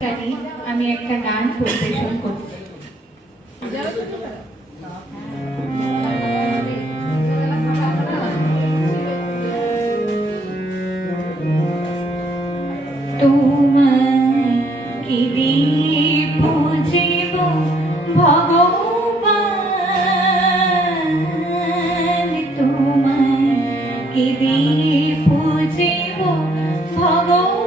আমি একটা গান পরিবেশন করতে তোমায় কি দিয়ে পুজিব ভগবান, তোমায় কি দিয়ে পুজিব ভগবান।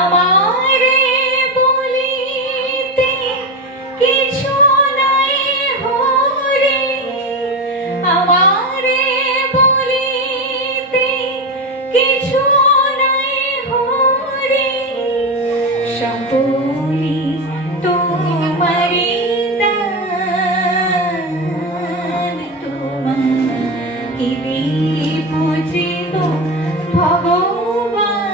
আমারে বলিতে কিছু নাই হরি, আমারে বলিতে কিছু নাই হরি, সকলি তোমারি দান। তোমায় কি দিয়ে পুজিব ভগবান,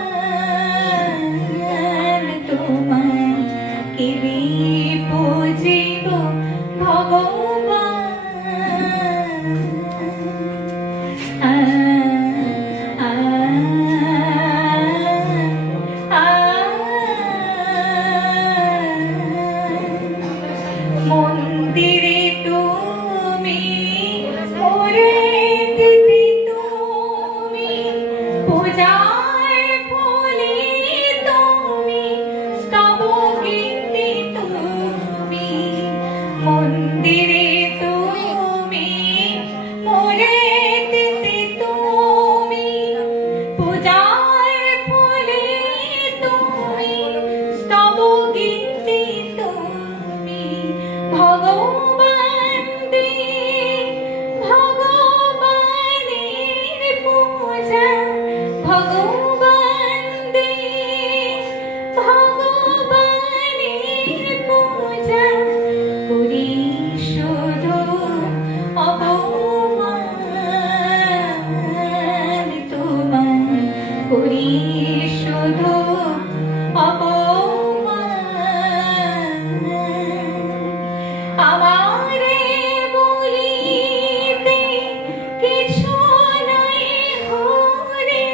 তোমায় কি দিয়ে পুজিব ভগবান। মন্দিরে তুমি ওরে দিদি তুমি, পূজায় ফলে তুমি, স্তব গীতি তুমি। মন্দিরে তুমি ওরে দিদি তুমি, পূজায় ফলে তুমি, স্তব গীতি তুমি। ভগবান দে ভগবানের পূজা, ভগবান দে ভগবানের পূজা, করি শুধু অপমান। তোমায় করি শুধু আমারে বলিতে কিছু নাই হরি,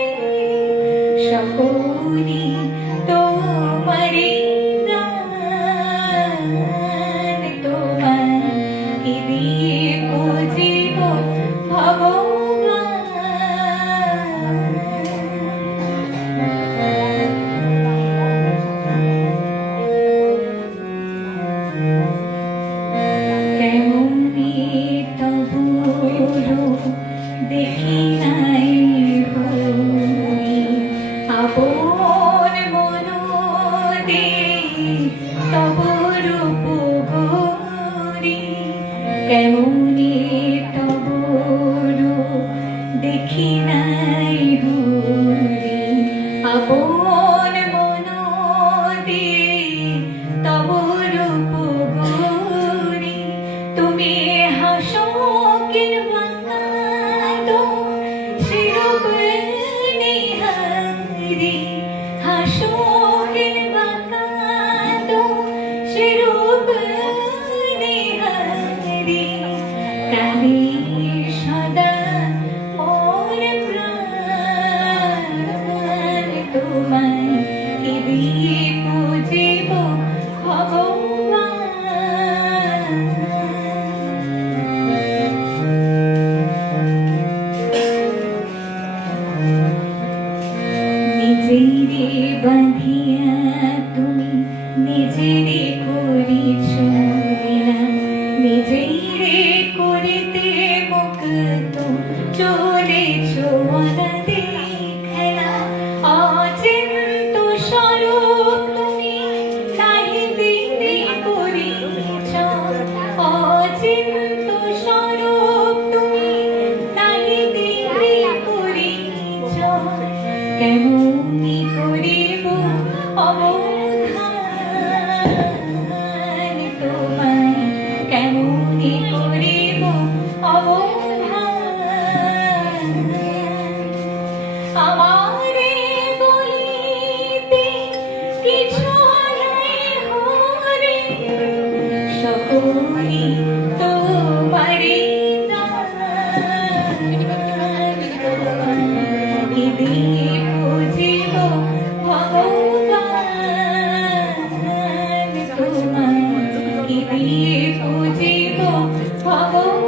সকলি তোমারি দান। তোমায় কি দিয়ে পুজিব ভগবান। কেমনি তবু রূপ দেখি নাই হরি, আপন মনদে তব রূপ গরি। কেমনি তবু রূপ দেখি নাই হরি, আপন মনদে তব রূপ গরি। তুমি হাসো কিংবা কাঁদো সেরূপ নিহারি, হাসো কিংবা কাঁদো সেরূপ নিহারি। প্রাণে সদা মোর প্রাণ, তোমায় কি দিয়ে পুজিব ভগবান। নিজেরে বাঁধিয়া তুমি নিজেরে করিছ লীলা, নিজেরে করিতে মুক্ত চলেছ অনাদি খেলা। অচিন্ত স্বরূপ তুমি নাহি দিদি করিছ, অচিন্ত স্বরূপ তুমি নাহি দিদি করিছ। কেমনি করিব অবধান, তোমায় কেমনি করিব অবধান। আমারে বলিতে কিছু নাই হরি, সকলি তোমারি দান। তোমায় কি দিয়ে পুজিব কি দিয়ে খুঁজিব ভব